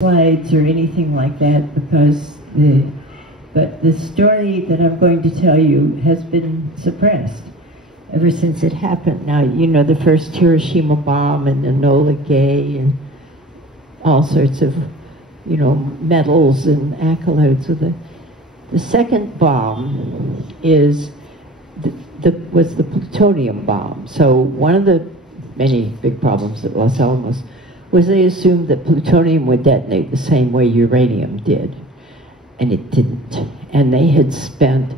slides or anything like that because but the story that I'm going to tell you has been suppressed ever since it happened. Now, you know, the first Hiroshima bomb and Enola Gay and all sorts of, you know, medals and accolades with it. The second bomb is was the plutonium bomb. So one of the many big problems at Los Alamos was they assumed that plutonium would detonate the same way uranium did, and it didn't. And they had spent,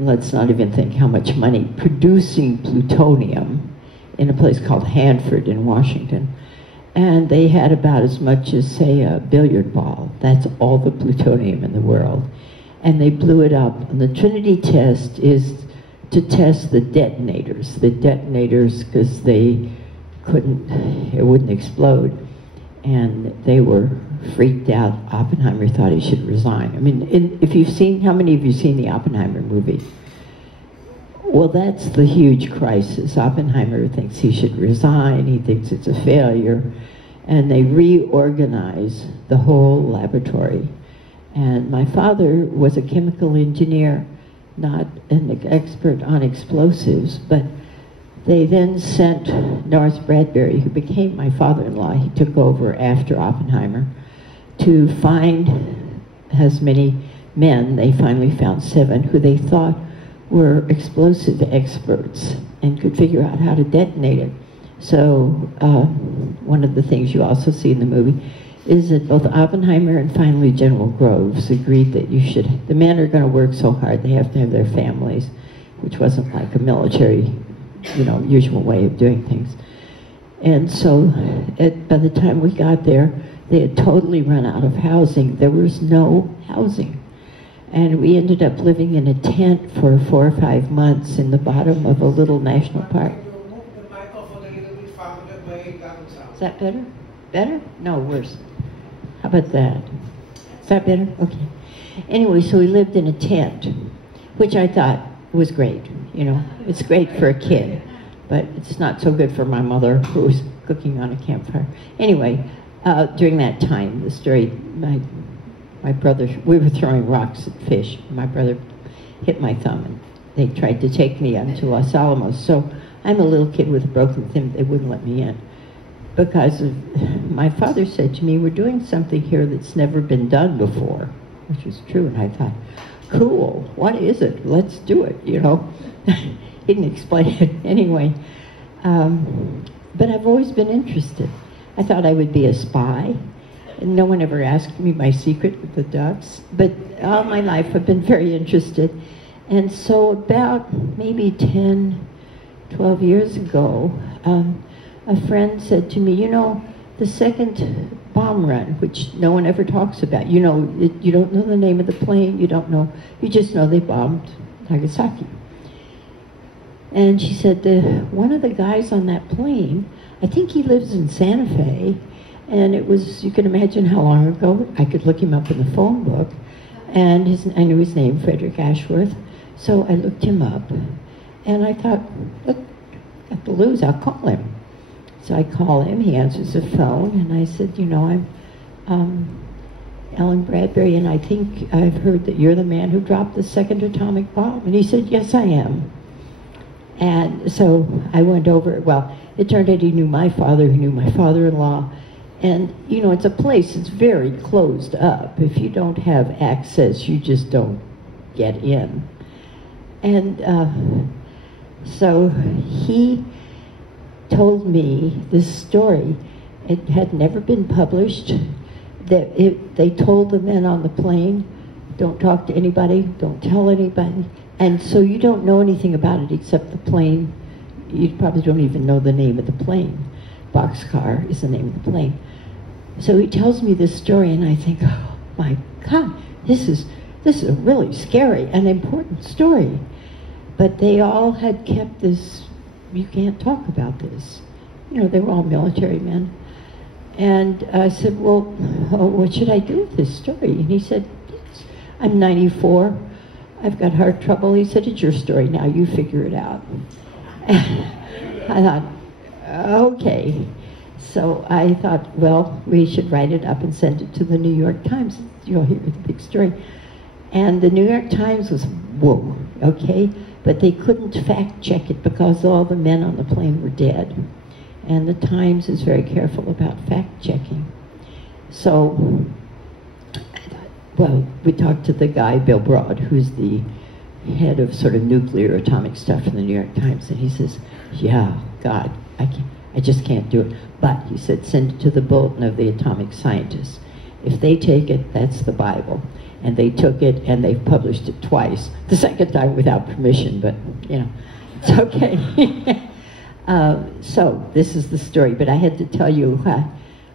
let's not even think how much money, producing plutonium in a place called Hanford in Washington. And they had about as much as, say, a billiard ball. That's all the plutonium in the world. And they blew it up. And the Trinity test is to test the detonators. The detonators, because they couldn't, it wouldn't explode. And they were freaked out. Oppenheimer thought he should resign. I mean, if you've seen, how many of you seen the Oppenheimer movie? Well, that's the huge crisis. Oppenheimer thinks he should resign. He thinks it's a failure. And they reorganize the whole laboratory. And my father was a chemical engineer, not an expert on explosives, but they then sent Norris Bradbury, who became my father-in-law, he took over after Oppenheimer, to find as many men. They finally found 7 who they thought were explosive experts and could figure out how to detonate it. So one of the things you also see in the movie is that both Oppenheimer and finally General Groves agreed that the men are going to work so hard they have to have their families, which wasn't like a military, you know, usual way of doing things. And so by the time we got there, they had totally run out of housing. There was no housing. And we ended up living in a tent for 4 or 5 months in the bottom of a little national park. Is that better? Better? No, worse. How about that? Is that better? Okay. Anyway, so we lived in a tent, which I thought was great. You know, it's great for a kid, but it's not so good for my mother, who was cooking on a campfire. Anyway, during that time, the story, my brother, we were throwing rocks at fish. My brother hit my thumb, and they tried to take me onto Los Alamos. So I'm a little kid with a broken thumb. They wouldn't let me in because my father said to me, "We're doing something here that's never been done before," which was true. And I thought, cool, what is it? Let's do it, you know. He didn't explain it anyway. But I've always been interested. I thought I would be a spy. And no one ever asked me my secret with the ducks. But all my life I've been very interested. And so about maybe 10, 12 years ago, a friend said to me, you know, the second bomb run, which no one ever talks about, you know, you don't know the name of the plane, you don't know, you just know they bombed Nagasaki. And she said, one of the guys on that plane, I think he lives in Santa Fe, and it was, you can imagine how long ago, I could look him up in the phone book, and I knew his name, Frederick Ashworth, so I looked him up, and I thought, look, got to lose, I'll call him. So I call him, he answers the phone, and I said, you know, I'm Ellen Bradbury, and I think I've heard that you're the man who dropped the second atomic bomb. And he said, yes, I am. And so I went over, well, it turned out he knew my father, who knew my father-in-law. And, you know, it's a place that's very closed up. If you don't have access, you just don't get in. And so he told me this story. It had never been published. They told the men on the plane, don't talk to anybody, don't tell anybody. And so you don't know anything about it except the plane. You probably don't even know the name of the plane. Boxcar is the name of the plane. So he tells me this story, and I think, oh my God, this is a really scary and important story. But they all had kept this, you can't talk about this. You know, they were all military men. And I said, well, what should I do with this story? And he said, I'm 94. I've got heart trouble. He said, it's your story now. You figure it out. I thought, okay. So I thought, well, we should write it up and send it to the New York Times. You'll hear the big story. And the New York Times was, whoa, okay? But they couldn't fact check it because all the men on the plane were dead. And the Times is very careful about fact checking. So I thought, well, we talked to the guy, Bill Broad, who's the head of sort of nuclear atomic stuff in the New York Times, and he says, yeah, God, I just can't do it. But he said, send it to the Bulletin of the Atomic Scientists. If they take it, that's the Bible. And they took it, and they've published it twice. The second time without permission, but, you know, it's okay. So this is the story, but I had to tell you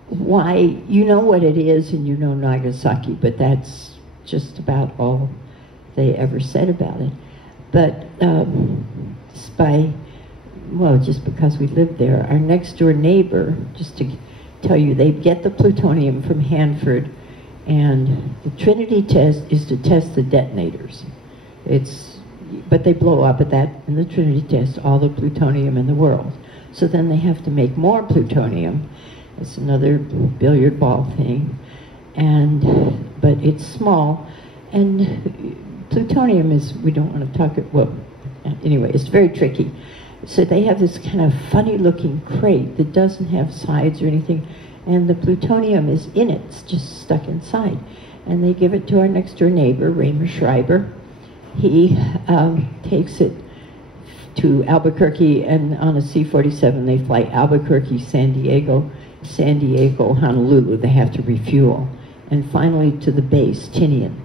why, you know what it is, and you know Nagasaki, but that's just about all they ever said about it. But just because we lived there, our next door neighbor, just to tell you, they get the plutonium from Hanford, and the Trinity test is to test the detonators. But they blow up at that, in the Trinity test, all the plutonium in the world. So then they have to make more plutonium. It's another billiard ball thing, but it's small, and plutonium is, we don't want to talk it, well, anyway, it's very tricky. So they have this kind of funny looking crate that doesn't have sides or anything, and the plutonium is in it, it's just stuck inside. And they give it to our next door neighbor, Raymer Schreiber. He takes it to Albuquerque, and on a C-47 they fly Albuquerque, San Diego, Honolulu. They have to refuel. And finally to the base, Tinian.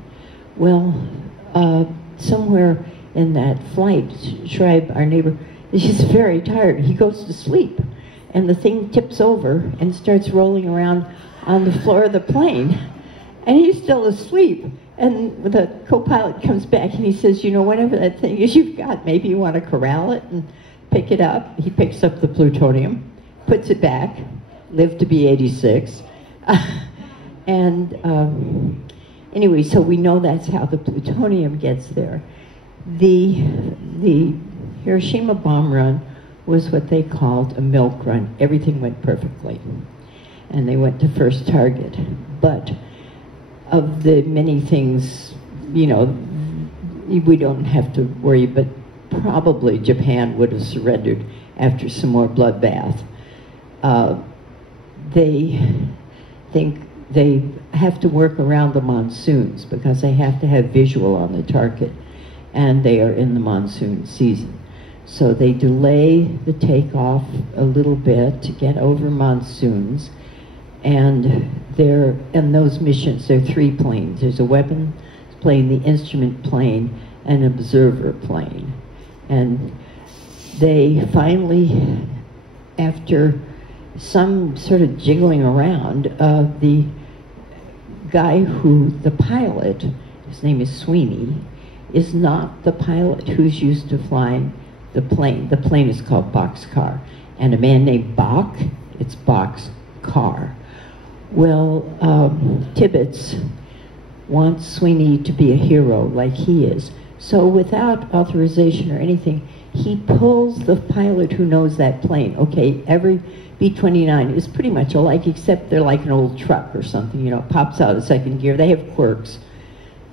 Well, somewhere in that flight, Schreiber, our neighbor, he's very tired. He goes to sleep, and the thing tips over and starts rolling around on the floor of the plane. And he's still asleep. And the co-pilot comes back and he says, you know, whatever that thing is you've got, maybe you want to corral it and pick it up. He picks up the plutonium, puts it back, lived to be 86. Anyway, so we know that's how the plutonium gets there. The Hiroshima bomb run was what they called a milk run. Everything went perfectly. And they went to first target. But of the many things, you know, we don't have to worry, but probably Japan would have surrendered after some more bloodbath. They think they have to work around the monsoons because they have to have visual on the target, and they are in the monsoon season. So they delay the takeoff a little bit to get over monsoons. And those missions, there are 3 planes. There's a weapons plane, the instrument plane, and an observer plane. And they finally, after some sort of jiggling around, the guy the pilot, his name is Sweeney, is not the pilot who's used to flying the plane. The plane is called Boxcar. And a man named Bach, it's Boxcar. Well, Tibbets wants Sweeney to be a hero like he is. So without authorization or anything, he pulls the pilot who knows that plane. Okay, every B-29 is pretty much alike, except they're like an old truck or something, you know, it pops out a second gear. They have quirks.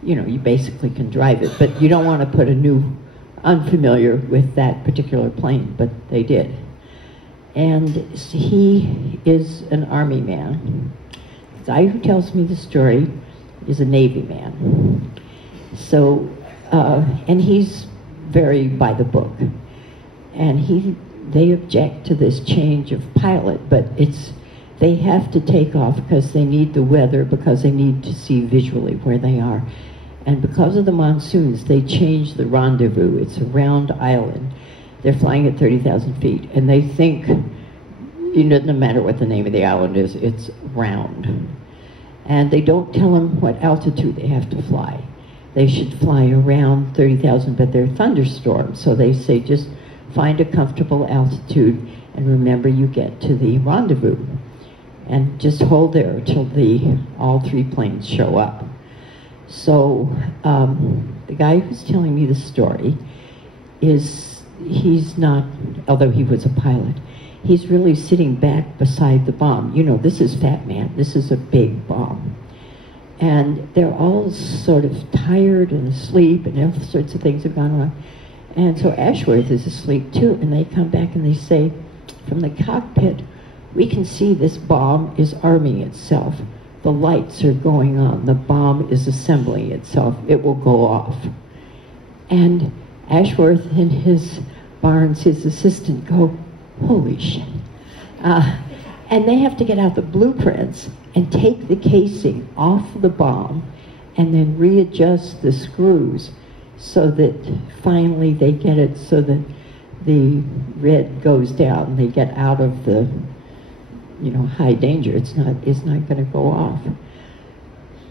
You know, you basically can drive it, but you don't want to put a new unfamiliar with that particular plane, but they did. And he is an Army man. The guy who tells me the story is a Navy man. So, and he's very by the book. And they object to this change of pilot, but they have to take off because they need the weather, because they need to see visually where they are. And because of the monsoons, they change the rendezvous. It's a round island. They're flying at 30,000 feet, and they think, you know, no matter what the name of the island is, it's round. And they don't tell them what altitude they have to fly. They should fly around 30,000, but they're thunderstorms, so they say just find a comfortable altitude, and remember you get to the rendezvous. And just hold there until all 3 planes show up. So the guy who's telling me the story he's not, although he was a pilot, he's really sitting back beside the bomb. You know, this is Fat Man. This is a big bomb. And they're all sort of tired and asleep, and all sorts of things have gone on. And so Ashworth is asleep too, and they come back and they say, from the cockpit, we can see this bomb is arming itself. The lights are going on. The bomb is assembling itself. It will go off. And Ashworth and his Barnes, his assistant, go, holy shit. And they have to get out the blueprints and take the casing off the bomb and then readjust the screws so that finally they get it so that the red goes down. They get out of the, you know, high danger. It's not going to go off.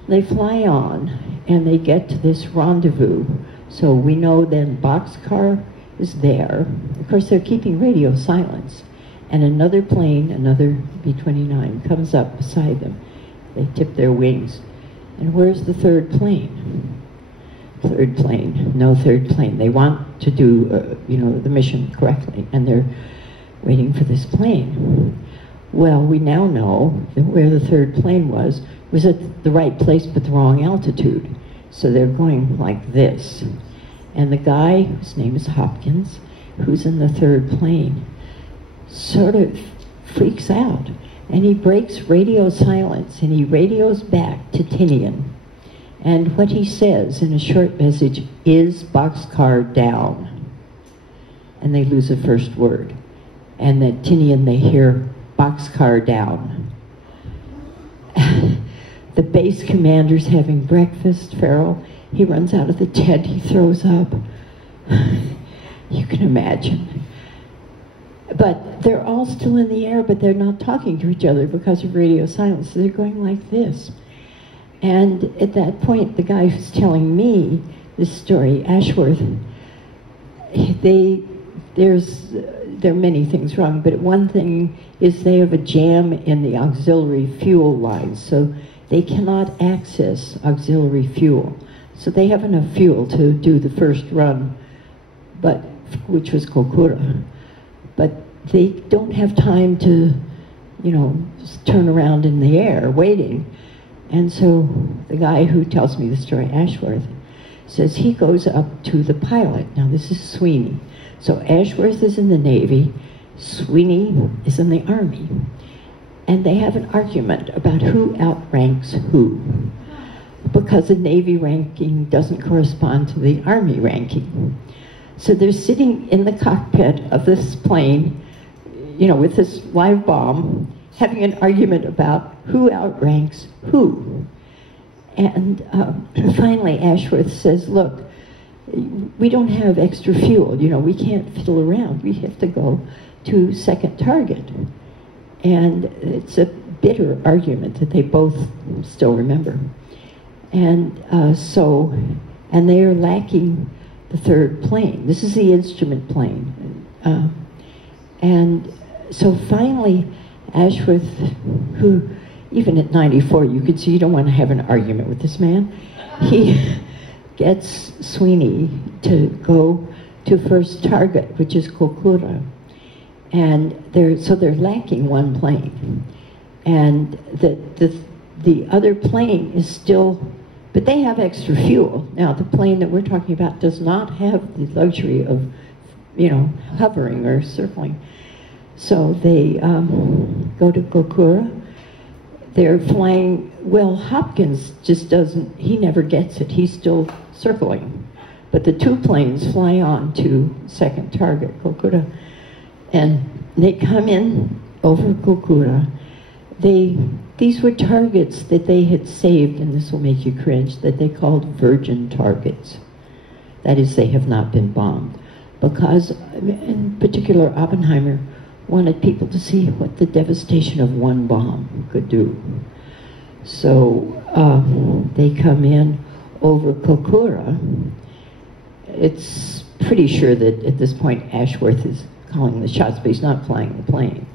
They fly on and they get to this rendezvous. So we know then Boxcar is there. Of course, they're keeping radio silence. And another plane, another B-29, comes up beside them. They tip their wings. And where's the third plane? Third plane. No third plane. They want to do, you know, the mission correctly, and they're waiting for this plane. Well, we now know that where the third plane was at the right place but the wrong altitude. So they're going like this. And the guy, whose name is Hopkins, who's in the third plane, sort of freaks out. And he breaks radio silence, and he radios back to Tinian. And what he says in a short message is Boxcar down. And they lose the first word. And then Tinian, they hear Boxcar down. The base commander's having breakfast, Farrell. He runs out of the tent, he throws up. You can imagine. But they're all still in the air, but they're not talking to each other because of radio silence. So they're going like this. And at that point, the guy who's telling me this story, Ashworth, there are many things wrong, but one thing is they have a jam in the auxiliary fuel lines, so they cannot access auxiliary fuel. So they have enough fuel to do the first run, but which was Kokura. But they don't have time to, you know, just turn around in the air waiting. And so the guy who tells me the story, Ashworth, says he goes up to the pilot. Now this is Sweeney. So Ashworth is in the Navy, Sweeney is in the Army. And they have an argument about who outranks who, because the Navy ranking doesn't correspond to the Army ranking. So they're sitting in the cockpit of this plane, you know, with this live bomb, having an argument about who outranks who. And finally Ashworth says, look, we don't have extra fuel, you know, we can't fiddle around, we have to go to second target. And it's a bitter argument that they both still remember. And and they are lacking the third plane. This is the instrument plane. And so finally, Ashworth, who even at 94, you could see you don't want to have an argument with this man, he gets Sweeney to go to first target, which is Kokura. And they're lacking one plane. And the other plane is still, but they have extra fuel. Now, the plane that we're talking about does not have the luxury of, you know, hovering or circling. So they go to Kokura. They're flying, well, Hopkins just doesn't, he never gets it. He's still circling. But the two planes fly on to second target, Kokura. And they come in over Kokura. These were targets that they had saved, and this will make you cringe, that they called virgin targets. That is, they have not been bombed. Because, in particular, Oppenheimer wanted people to see what the devastation of one bomb could do. So they come in over Kokura. It's pretty sure that at this point Ashworth is calling the shots, but he's not flying the plane.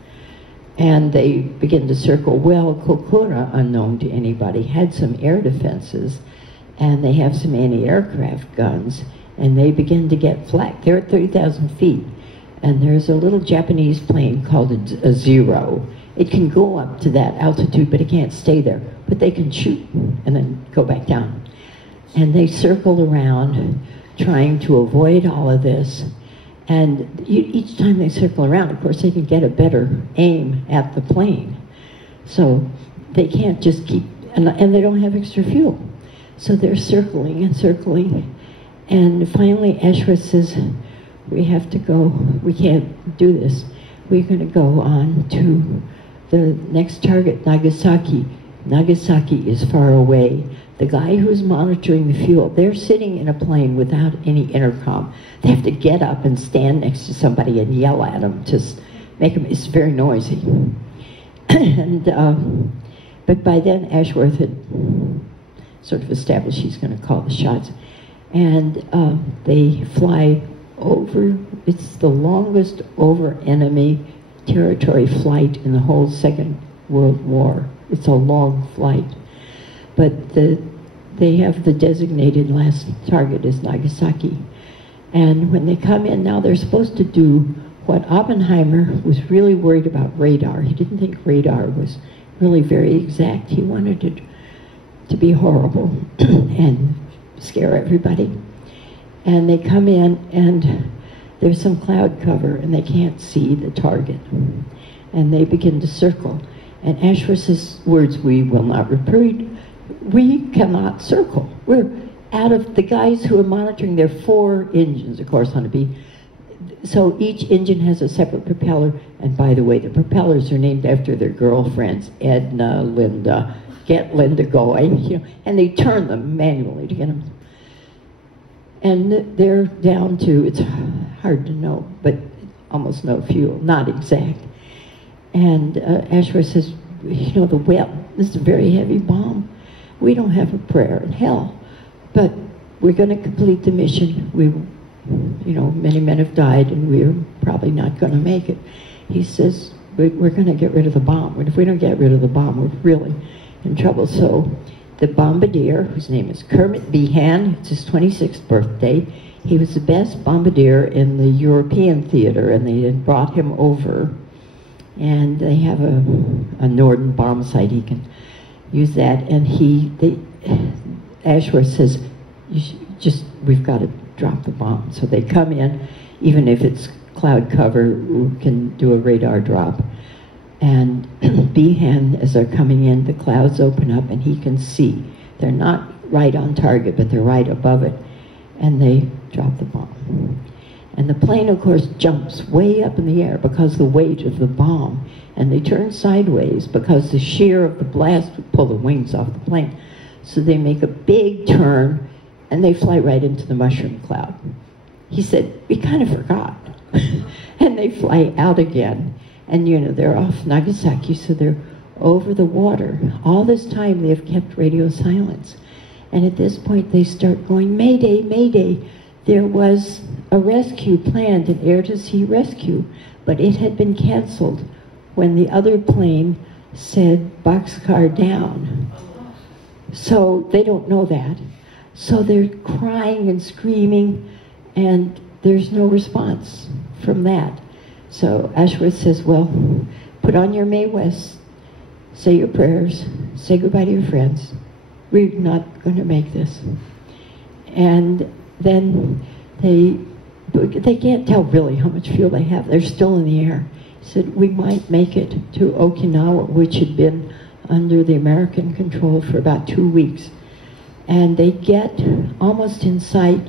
And they begin to circle. Well, Kokura, unknown to anybody, had some air defenses, and they have some anti-aircraft guns, and they begin to get flak. They're at 30,000 feet. And there's a little Japanese plane called a Zero. It can go up to that altitude, but it can't stay there. But they can shoot and then go back down. And they circle around trying to avoid all of this. And each time they circle around, of course, they can get a better aim at the plane. So they can't just keep, and they don't have extra fuel. So they're circling and circling. And finally, Ashworth says, we have to go, we can't do this. We're going to go on to the next target, Nagasaki. Nagasaki is far away. The guy who's monitoring the fuel, they're sitting in a plane without any intercom. They have to get up and stand next to somebody and yell at them to make them, it's very noisy. And, but by then Ashworth had sort of established he's going to call the shots. And they fly over, it's the longest over enemy territory flight in the whole Second World War. It's a long flight. But they have the designated last target is Nagasaki. And when they come in now, they're supposed to do what Oppenheimer was really worried about radar. He didn't think radar was really very exact. He wanted it to be horrible and scare everybody. And they come in and there's some cloud cover and they can't see the target. And they begin to circle. And Ashworth's words, we will not repeat, we cannot circle. We're out of the guys who are monitoring, there are 4 engines, of course, on a B. So each engine has a separate propeller. And by the way, the propellers are named after their girlfriends, Edna, Linda, get Linda going, you know, and they turn them manually to get them. And they're down to, it's hard to know, but almost no fuel, not exact. And Ashworth says, you know, this is a very heavy bomb. We don't have a prayer in hell, but we're going to complete the mission. You know, many men have died, and we're probably not going to make it. He says, we're going to get rid of the bomb. And if we don't get rid of the bomb, we're really in trouble. So the bombardier, whose name is Kermit Behan, it's his 26th birthday. He was the best bombardier in the European theater, and they had brought him over. And they have a Norden bomb site. He can use that. And Ashworth says, we've got to drop the bomb. So they come in, even if it's cloud cover, we can do a radar drop. And Behan, as they're coming in, the clouds open up and he can see. They're not right on target, but they're right above it. And they drop the bomb. And the plane, of course, jumps way up in the air because of the weight of the bomb. And they turn sideways because the shear of the blast would pull the wings off the plane. So they make a big turn and they fly right into the mushroom cloud. He said, we kind of forgot. And they fly out again. And, you know, they're off Nagasaki, so they're over the water. All this time they have kept radio silence. And at this point they start going, Mayday, Mayday. There was a rescue planned, an air-to-sea rescue, but it had been canceled when the other plane said boxcar down. So they don't know that. So they're crying and screaming, and there's no response from that. So Ashworth says, well, put on your Mae West, say your prayers, say goodbye to your friends. We're not going to make this. And then they can't tell really how much fuel they have. They're still in the air. He said, we might make it to Okinawa, which had been under the American control for about 2 weeks. And they get almost in sight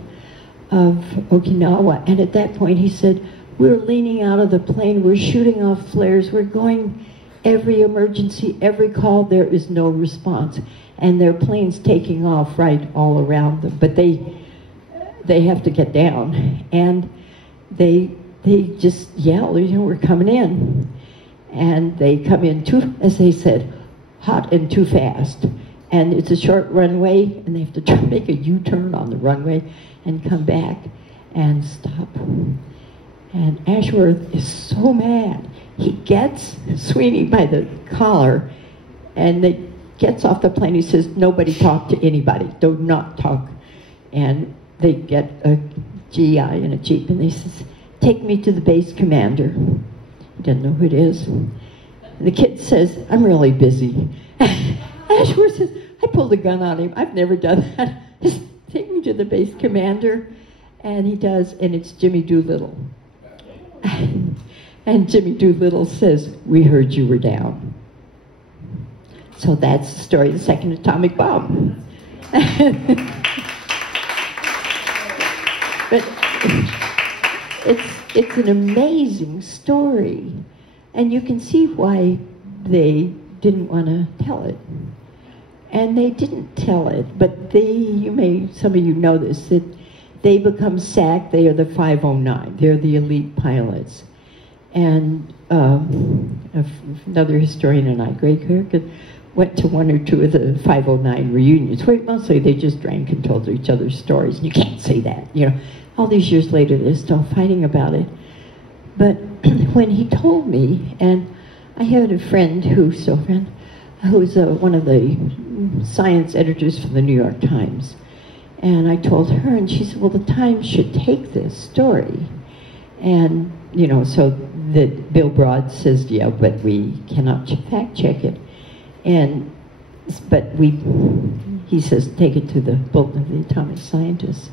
of Okinawa. And at that point he said, we're leaning out of the plane, we're shooting off flares, we're going every emergency, every call, there is no response. And their plane's taking off right all around them. But they have to get down. And they just yell, you know, we're coming in. And they come in too, as they said, hot and too fast. And it's a short runway, and they have to make a U-turn on the runway and come back and stop. And Ashworth is so mad. He gets Sweeney by the collar, and they gets off the plane. He says, nobody talk to anybody. Do not talk. And they get a GI in a Jeep, and they says, take me to the base commander. He doesn't know who it is. The kid says, I'm really busy. Ashworth says, I pulled a gun on him. I've never done that. Just take me to the base commander. And he does, and it's Jimmy Doolittle. And Jimmy Doolittle says, we heard you were down. So that's the story of the second atomic bomb. But it's an amazing story. And you can see why they didn't want to tell it. And they didn't tell it, but some of you know this, that they become SAC, they are the 509, they're the elite pilots. And another historian and I, Greg Kirk, went to one or two of the 509 reunions, where mostly they just drank and told each other stories, and you can't say that, you know. All these years later, they're still fighting about it. But when he told me, and I had a friend who's one of the science editors for the New York Times, and I told her, and she said, well, the Times should take this story. And, you know, so that Bill Broad says, yeah, but we cannot fact check it. But he says, take it to the Bulletin of the Atomic Scientists.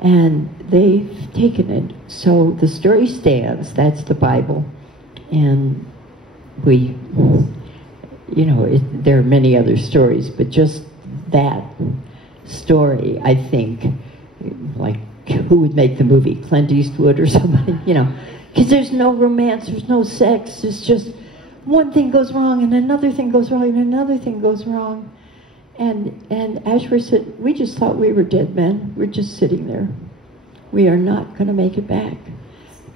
And they've taken it. So the story stands, that's the Bible. And we, you know, there are many other stories, but just that story, I think, like, who would make the movie? Clint Eastwood or somebody, you know? Because there's no romance, there's no sex, it's just one thing goes wrong and another thing goes wrong and another thing goes wrong. And Ashworth said, we just thought we were dead men. We're just sitting there. We are not going to make it back.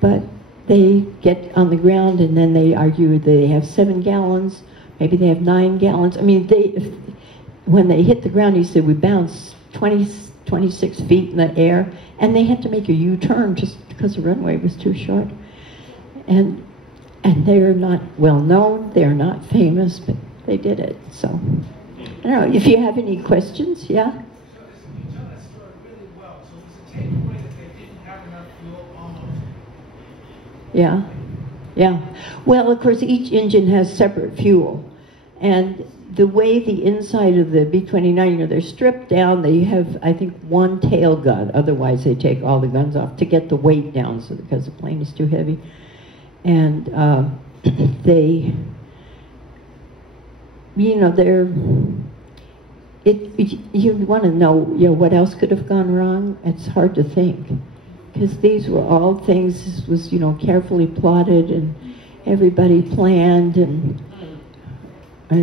But they get on the ground and then they argue that they have 7 gallons, maybe they have 9 gallons. I mean, when they hit the ground, he said, we bounced 26 feet in the air, and they had to make a U-turn just because the runway was too short. And they're not well known, they're not famous, but they did it. So, I don't know, if you have any questions, yeah? So you tell that story really well. So it's a takeaway that they didn't have enough fuel almost. Yeah, yeah. Well, of course, each engine has separate fuel. And the way the inside of the B-29, you know, they're stripped down, they have, I think, 1 tail gun. Otherwise, they take all the guns off to get the weight down, so because the plane is too heavy. And they, you know, you want to know, you know, what else could have gone wrong? It's hard to think. Because these were all things, this was, you know, carefully plotted and everybody planned and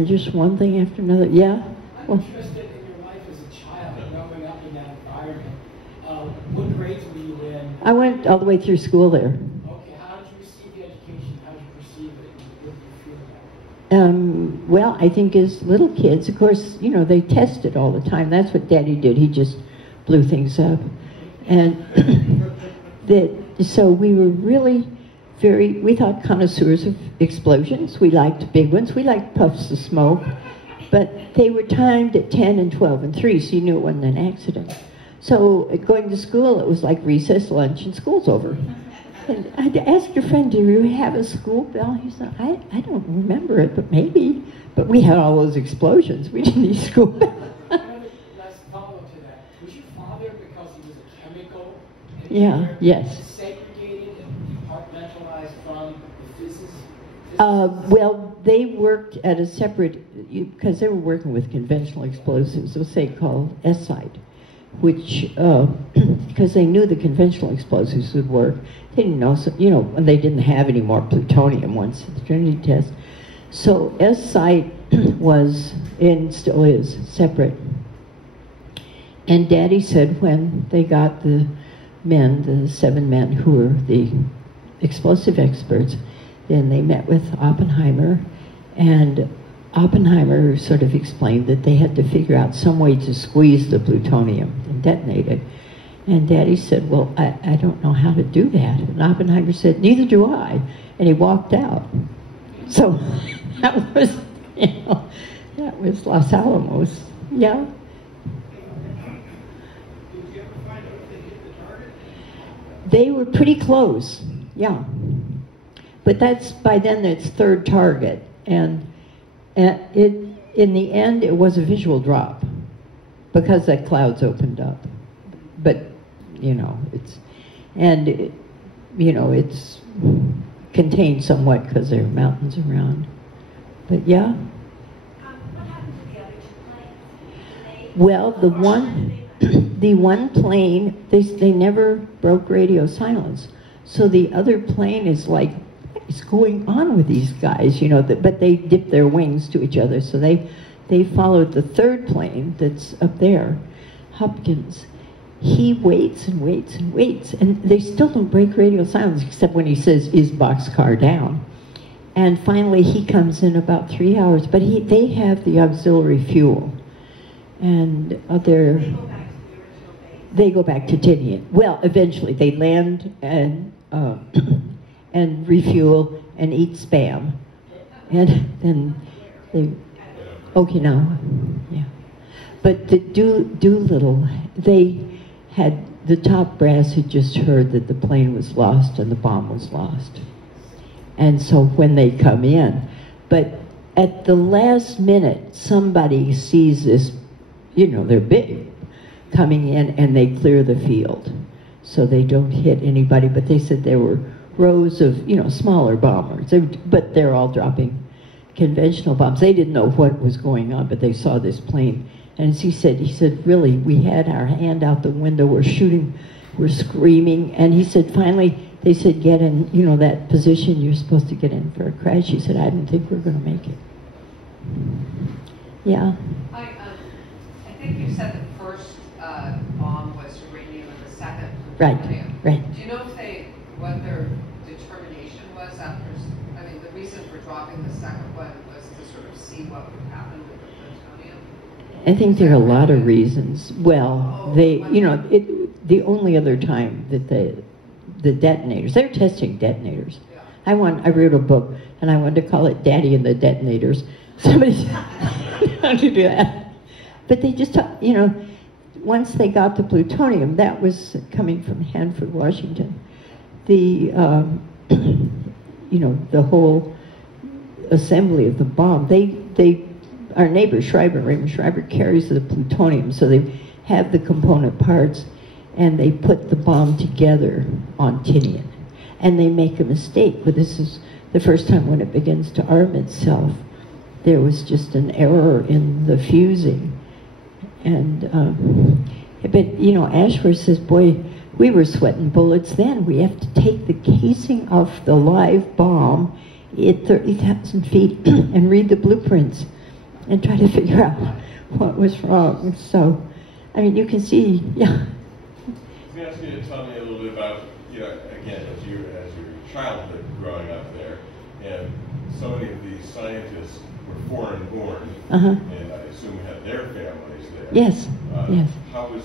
just one thing after another. Yeah? I'm interested in your life as a child, growing up in that environment. What grades were you in? I went all the way through school there. Okay, how did you receive the education? How did you perceive it? What did you feel about it? Well, I think as little kids, of course, you know, they tested all the time. That's what Daddy did. He just blew things up. And so we were really we thought connoisseurs of explosions. We liked big ones. We liked puffs of smoke. But they were timed at 10 and 12 and 3, so you knew it wasn't an accident. So going to school, it was like recess, lunch, and school's over. And I'd ask your friend, do you have a school bell? He said, I don't remember it, but maybe. But we had all those explosions. We didn't need school bell. Let's follow to that. Was your father, because he was a chemical engineer, yeah, yes. segregated and compartmentalized from the physicists? Well, they worked at a separate, because they were working with conventional explosives, let's say called S-site, which, because they knew the conventional explosives would work, they didn't know, so, you know, they didn't have any more plutonium once the Trinity test. So S-site was, and still is, separate. And Daddy said when they got the 7 men who were the explosive experts, then they met with Oppenheimer, and Oppenheimer sort of explained that they had to figure out some way to squeeze the plutonium and detonate it. And Daddy said, well, I don't know how to do that. And Oppenheimer said, neither do I. And he walked out. So that was, you know, that was Los Alamos. Yeah. They were pretty close, yeah. But by then it's third target. And in the end, it was a visual drop because the clouds opened up. But, it's contained somewhat because there are mountains around. But yeah. What happened to the other two planes? Well, the one plane, they never broke radio silence. So the other plane is like, what is going on with these guys? But they dip their wings to each other. So they followed the third plane that's up there, Hopkins. He waits and waits and waits, and they still don't break radio silence except when he says, "Is boxcar down?" And finally he comes in about 3 hours, but they have the auxiliary fuel. And they go back to Tinian. Well, eventually they land and refuel and eat Spam. And then Okinawa, yeah. But the Doolittle, the top brass had just heard that the plane was lost and the bomb was lost. And so when they come in, but at the last minute, somebody sees this, they're big, coming in, and they clear the field. So they don't hit anybody, but they said there were rows of, smaller bombers, but they're all dropping conventional bombs. They didn't know what was going on, but they saw this plane. And as he said, really, we had our hand out the window, we're shooting, we're screaming. And he said, finally, they said, get in, that position you're supposed to get in for a crash. He said, I didn't think we were going to make it. Yeah. I think you said the first bomb was uranium and the second plutonium. Right. Do you know what their determination was after, the reason for dropping the second one was to sort of see what would happen with the plutonium? I think there are a lot of reasons. Well, the only other time that the detonators, they're testing detonators. Yeah. I wrote a book, and I wanted to call it Daddy and the Detonators. Somebody said, how do you do that? But they just, once they got the plutonium, that was coming from Hanford, Washington. The, the whole assembly of the bomb, our neighbor Raymond Schreiber carries the plutonium, so they have the component parts, and they put the bomb together on Tinian. And they make a mistake, but this is the first time when it begins to arm itself. There was just an error in the fusing. And, but, Ashworth says, boy, we were sweating bullets then. We have to take the casing off the live bomb at 30,000 feet and read the blueprints and try to figure out what was wrong. So, you can see, yeah. I was asking you to tell me a little bit about, again, as your childhood growing up there, and so many of these scientists were foreign born, and I assume had their families there. Yes, yes. How did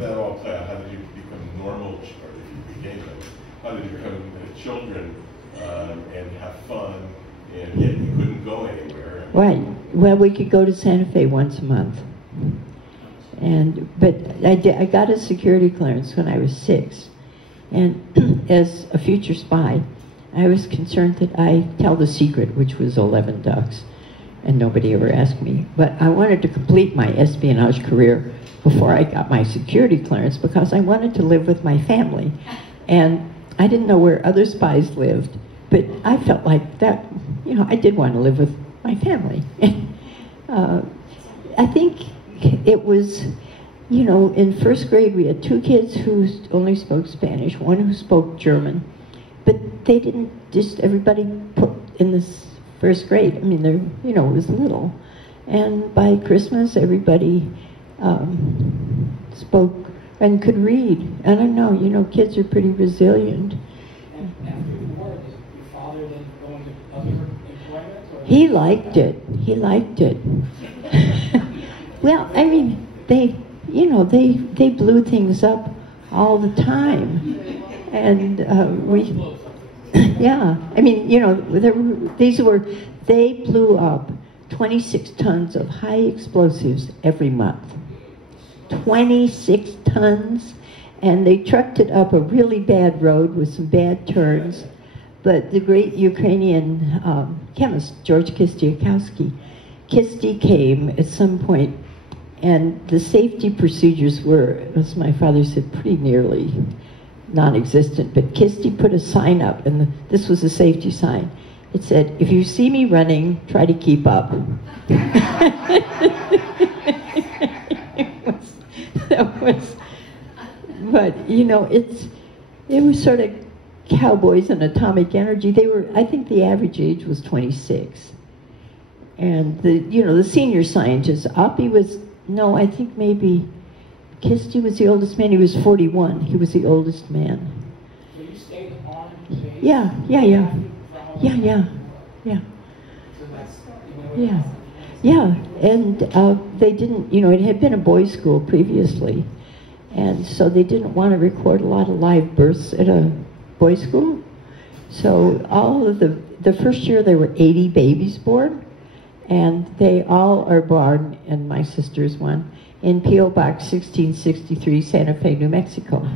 that all play out? How did you become normal, or if you became them, how did you become children and have fun, and yet you couldn't go anywhere? Right. Well, we could go to Santa Fe once a month. But I got a security clearance when I was 6. And as a future spy, I was concerned that I tell the secret, which was 11 ducks. And nobody ever asked me. But I wanted to complete my espionage career before I got my security clearance because I wanted to live with my family. And I didn't know where other spies lived, but I felt like that, I did want to live with my family. I think it was, in first grade we had 2 kids who only spoke Spanish, one who spoke German, but they didn't everybody put in this first grade. It was little. And by Christmas, everybody spoke and could read. I don't know, kids are pretty resilient. And after the war, did your father then go into other employment? Or? He liked it. Well, they blew things up all the time. And yeah, they blew up 26 tons of high explosives every month. 26 tons, And they trucked it up a really bad road with some bad turns. But the great Ukrainian chemist, George Kistiakowsky, Kisti came at some point, and the safety procedures were, as my father said, pretty nearly non-existent. But Kisti put a sign up, and this was a safety sign. It said, "If you see me running, try to keep up." But you know, it was sort of cowboys and atomic energy. They were, I think the average age was 26. And the senior scientist, Oppie was, no, I think maybe Kisti was the oldest man. He was 41. He was the oldest man. So you stayed on base? Yeah. So that's, Yeah, and they didn't, it had been a boys' school previously, and so they didn't want to record a lot of live births at a boys' school. So all of the first year there were 80 babies born, and they all are born, and my sister's one, in P.O. Box 1663, Santa Fe, New Mexico.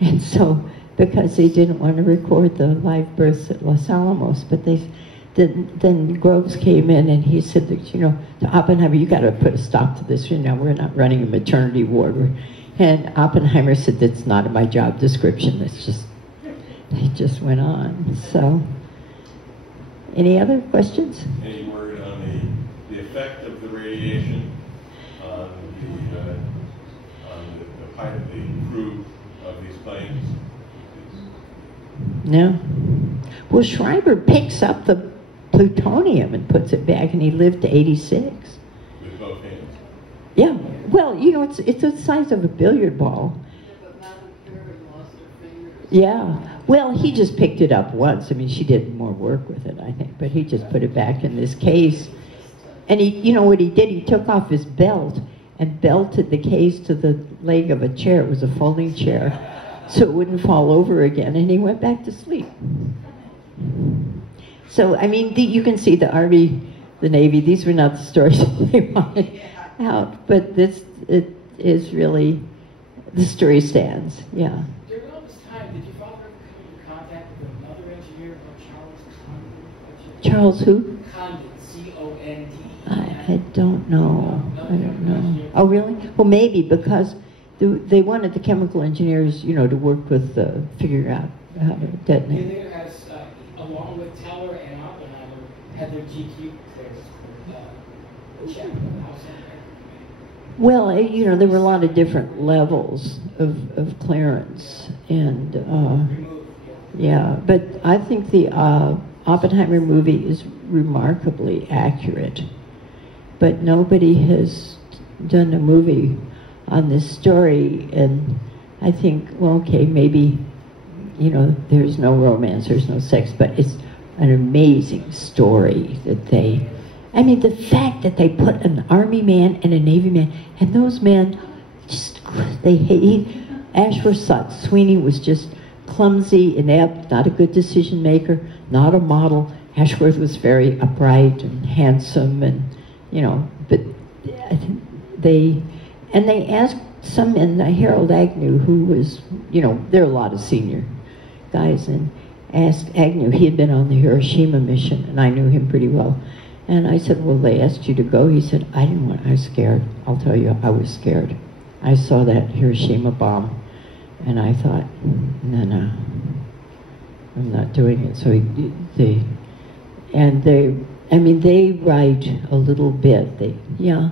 And so, because they didn't want to record the live births at Los Alamos, but then Groves came in and he said that, to Oppenheimer, you got to put a stop to this. We're not running a maternity ward. And Oppenheimer said, that's not in my job description. He just went on. So, any other questions? Any word on the effect of the radiation on the crew of these planes? No. Well, Schreiber picks up the plutonium and puts it back, and he lived to 86. With both hands? Yeah. Well, it's the size of a billiard ball. Yeah. Well, he just picked it up once. I mean, she did more work with it, I think, but he just put it back in this case. And what he did, he took off his belt and belted the case to the leg of a chair. It was a folding chair, so it wouldn't fall over again, and he went back to sleep. So, I mean, you can see the Army, the Navy, these were not the stories they wanted out, but it is really, the story stands, yeah. During all this time, did your father ever come into contact with another engineer, Charles Condon? Charles who? Condon, C-O-N-D. I don't know. I don't know. Oh, really? Well, maybe, because they wanted the chemical engineers, to work with figuring out how to detonate. They has, along with Teller and Oppenheimer, had their GQ clearance checked. Well, there were a lot of different levels of clearance, and yeah, but I think the Oppenheimer movie is remarkably accurate, but nobody has done a movie on this story, and I think, well, okay, maybe, there's no romance, there's no sex, but it's an amazing story that the fact that they put an Army man and a Navy man, and those men they hate. Ashworth thought Sweeney was just clumsy, inept, not a good decision maker, not a model. Ashworth was very upright and handsome, and but I think they asked some men, Harold Agnew, who was, there are a lot of senior guys, and asked Agnew, he had been on the Hiroshima mission, and I knew him pretty well. And I said, well, they asked you to go? He said, I was scared. I'll tell you, I was scared. I saw that Hiroshima bomb, and I thought, no, I'm not doing it. So they write a little bit. Yeah.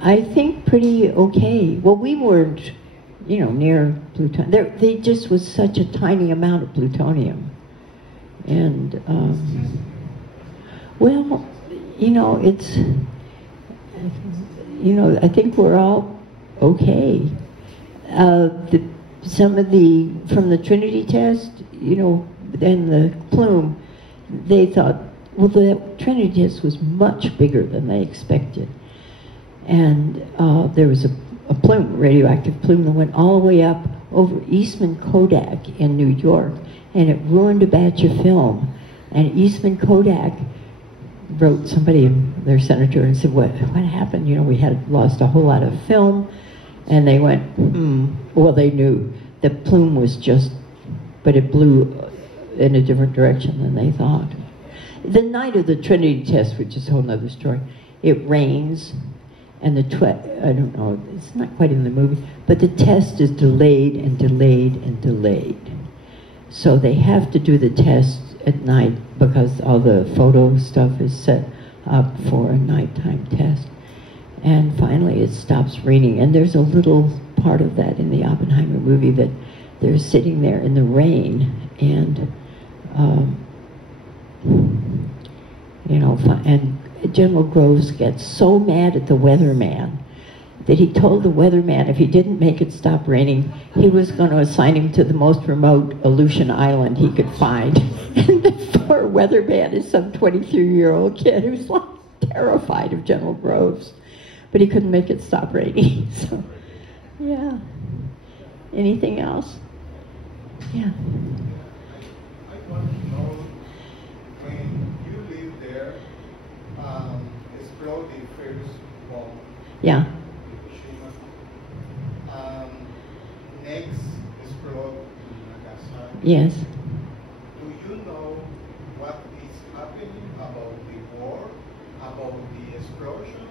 I think pretty okay. Well, we weren't, near plutonium. They just was such a tiny amount of plutonium. And, well, it's, I think we're all okay. Some of from the Trinity test, and the plume, they thought, well, the Trinity test was much bigger than they expected. And there was a plume, radioactive plume, that went all the way up over Eastman Kodak in New York, and it ruined a batch of film. And Eastman Kodak wrote somebody, their senator, and said, what happened? You know, we had lost a whole lot of film. And they went, well, they knew the plume was just, but it blew in a different direction than they thought. The night of the Trinity test, which is a whole other story, it rains, and I don't know, it's not quite in the movie, but the test is delayed and delayed and delayed. So they have to do the test at night because all the photo stuff is set up for a nighttime test. And finally it stops raining, and there's a little part of that in the Oppenheimer movie that they're sitting there in the rain, and you know, and General Groves gets so mad at the weatherman that he told the weatherman if he didn't make it stop raining, he was going to assign him to the most remote Aleutian island he could find. And the poor weatherman is some 23-year-old kid who's like terrified of General Groves. But he couldn't make it stop raining. So, yeah. Anything else? Yeah. I want to know, when you live there, explode the first bomb. Yeah. Hiroshima. Next explode in Nagasaki. Yes. Do you know what is happening about the war, about the explosion?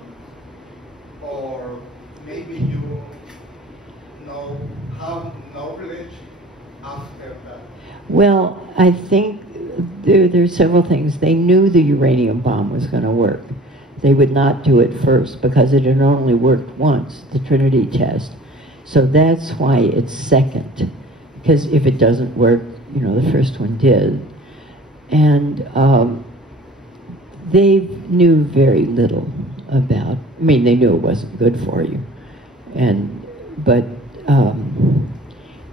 Or maybe you know how knowledge after that? Well, I think there's several things. They knew the uranium bomb was going to work. They would not do it first because it had only worked once, the Trinity test. So that's why it's second. Because if it doesn't work, you know, the first one did. And they knew very little about, I mean, they knew it wasn't good for you, but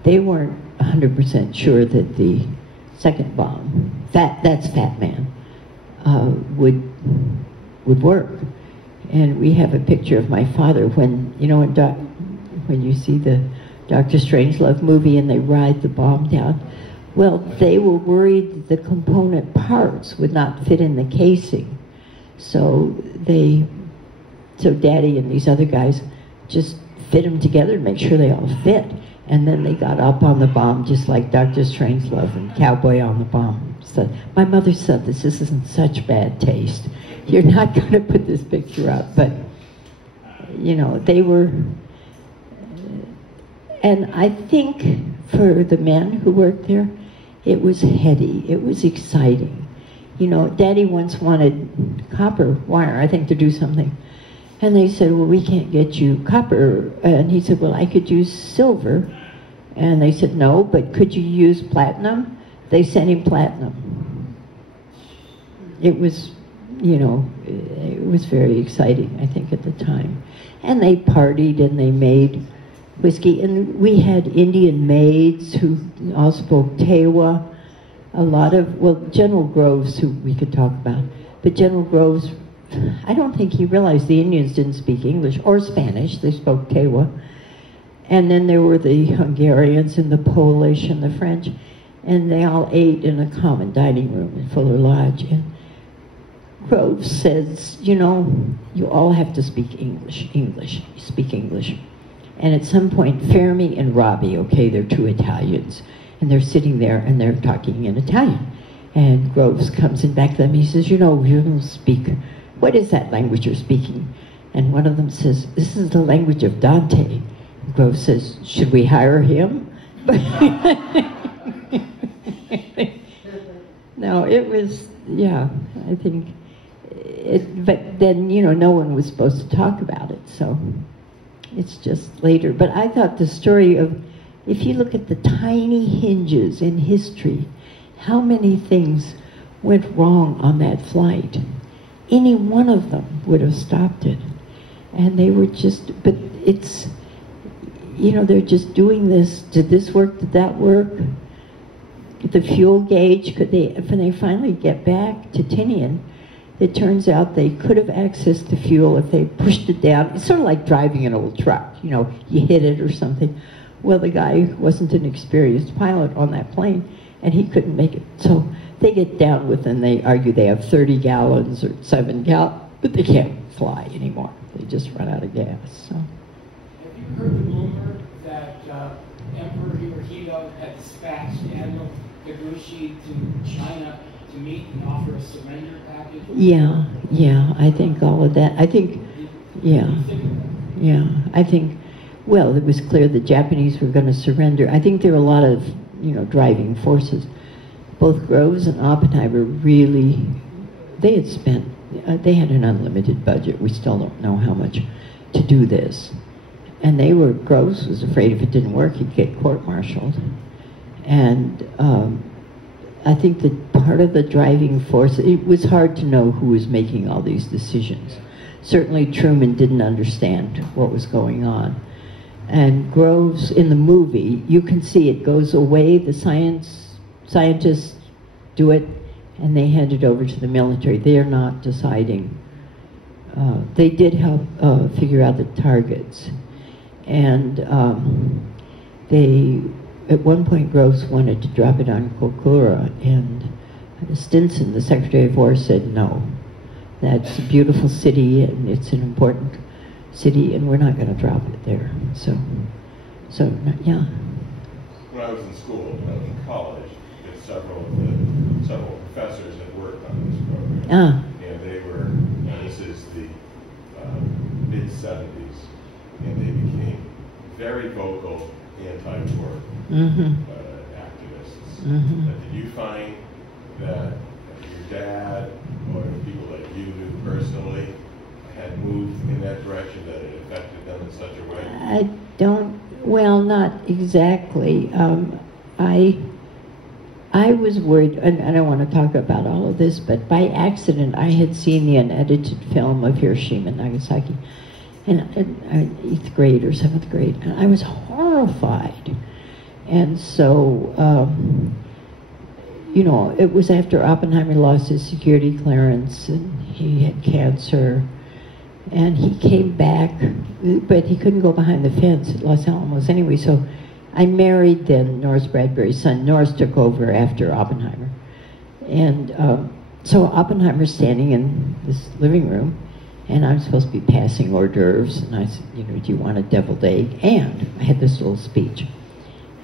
they weren't 100% sure that the second bomb, that's Fat Man, would work. And we have a picture of my father when, you know, when you see the Dr. Strangelove movie and they ride the bomb down, well, they were worried that the component parts would not fit in the casing. So Daddy and these other guys just fit them together to make sure they all fit. And then they got up on the bomb just like Dr. Strangelove and Cowboy on the bomb. So my mother said this isn't such bad taste. You're not going to put this picture up. But, you know, they were... And I think for the men who worked there, it was heady. It was exciting. You know, Daddy once wanted copper wire, I think, to do something. And they said, well, we can't get you copper. And he said, well, I could use silver. And they said, no, but could you use platinum? They sent him platinum. It was, you know, it was very exciting, I think, at the time. And they partied and they made whiskey. And we had Indian maids who all spoke Tewa. A lot of, well, General Groves, who we could talk about, but General Groves, I don't think he realized the Indians didn't speak English or Spanish. They spoke Tewa. And then there were the Hungarians and the Polish and the French, and they all ate in a common dining room in Fuller Lodge. And Groves says, you know, you all have to speak English, speak English. And at some point, Fermi and Robbie, okay, they're two Italians, and they're sitting there and they're talking in Italian. And Groves comes in back to them, he says, you know, you don't speak, what is that language you're speaking? And one of them says, this is the language of Dante. And Groves says, should we hire him? No, it was, yeah, I think, but then, you know, no one was supposed to talk about it, so it's just later. But I thought the story of, if you look at the tiny hinges in history, how many things went wrong on that flight. Any one of them would have stopped it. And they were just, but it's, you know, they're just doing this. Did this work? Did that work? The fuel gauge, could they, when they finally get back to Tinian, it turns out they could have accessed the fuel if they pushed it down. It's sort of like driving an old truck, you know, you hit it or something. Well, the guy wasn't an experienced pilot on that plane, and he couldn't make it. So they get down with, and they argue they have 30 gallons or 7 gallons, but they can't fly anymore. They just run out of gas. So. Have you heard the rumor that Emperor Hirohito had dispatched Admiral Taguchi to China to meet and offer a surrender package? Yeah, I think all of that. I think, yeah, I think, well, it was clear the Japanese were going to surrender. I think there were a lot of, driving forces. Both Groves and Oppenheimer really, they had spent, they had an unlimited budget. We still don't know how much to do this. And Groves was afraid if it didn't work, he'd get court-martialed. And I think that part of the driving force, it was hard to know who was making all these decisions. Certainly Truman didn't understand what was going on. And Groves, in the movie, you can see it goes away, the scientists do it, and they hand it over to the military. They're not deciding. They did help figure out the targets. And at one point, Groves wanted to drop it on Kokura, and Stinson, the Secretary of War, said no. That's a beautiful city, and it's an important city, and we're not going to drop it there. So yeah. When I was in school, when I was in college, several professors that worked on this program, and they were. This is the mid-70s, and they became very vocal anti-war activists. Did you find that your dad or people that you knew personally had moved in that direction, that it affected them in such a way? Well, not exactly. I was worried, and I don't want to talk about all of this, but by accident I had seen the unedited film of Hiroshima and Nagasaki in 8th grade or 7th grade, and I was horrified. And so, it was after Oppenheimer lost his security clearance, and he had cancer, and he came back, but he couldn't go behind the fence at Los Alamos anyway, so I married then Norris Bradbury's son. Norris took over after Oppenheimer. And so Oppenheimer's standing in this living room, and I'm supposed to be passing hors d'oeuvres, and I said, do you want a deviled egg? And I had this little speech.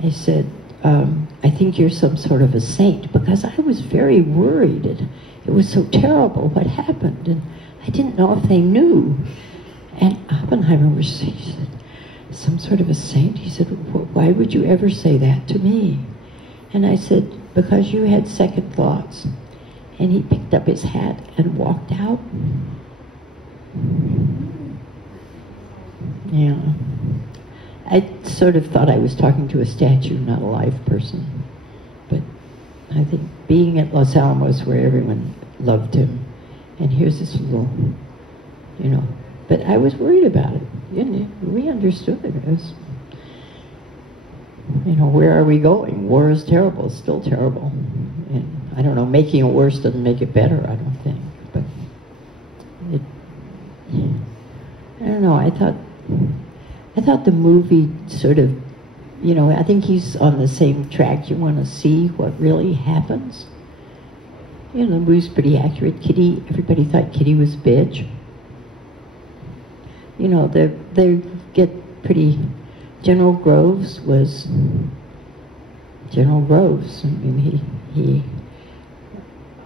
I said, I think you're some sort of a saint, because I was very worried. It was so terrible what happened, and I didn't know if they knew. And Oppenheimer he said, some sort of a saint? He said, why would you ever say that to me? And I said, because you had second thoughts. And he picked up his hat and walked out. Yeah. I sort of thought I was talking to a statue, not a live person. But I think being at Los Alamos, where everyone loved him, and here's this little, but I was worried about it. We understood it. It was, where are we going? War is terrible. It's still terrible. And I don't know, making it worse doesn't make it better, I don't think. But I don't know, I thought the movie sort of, I think he's on the same track. You want to see what really happens. The movie's pretty accurate. Kitty, everybody thought Kitty was a bitch. They get pretty. General Groves was General Groves. I mean, he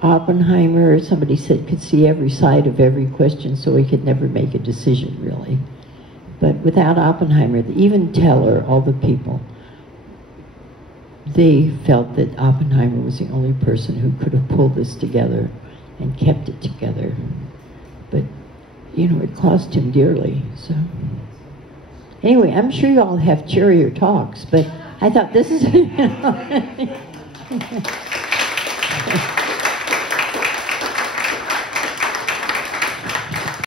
Oppenheimer, somebody said, could see every side of every question, so he could never make a decision, really. But without Oppenheimer, even Teller, all the people, they felt that Oppenheimer was the only person who could have pulled this together and kept it together. But it cost him dearly, so. Anyway, I'm sure you all have cheerier talks, but I thought this is,